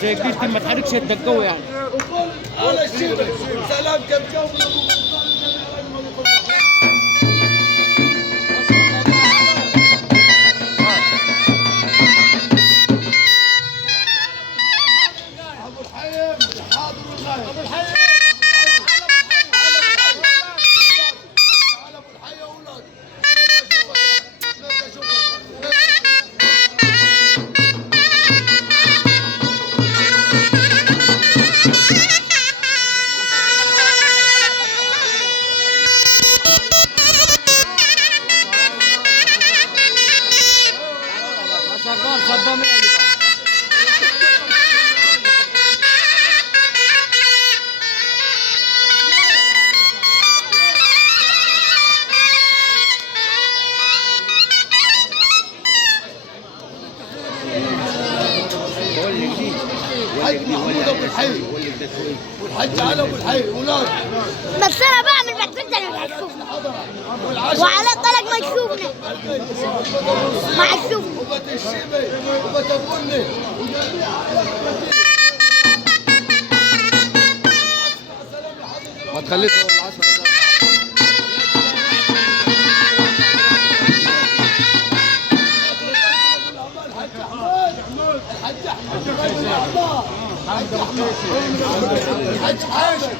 زي الجيش ما تحركش يدك قوي يعني. ولا الشيء سلام كم جو. ابو الحيم حاضر والغايب. ابو الحيم ابو الحي اولاد. شغال صدام يعني بقى. الحاج محمود ابو الحي والحاج علي ابو الحي اولاد. بس انا بعمل بكتب انا مش هتشوفني وعلى طلق ما تشوفني ما هتشوفني. وبت الشيبي وبت البني. ما تخليش فوق العشرة ده. الحاج احمد الحاج احمد الحاج حاشم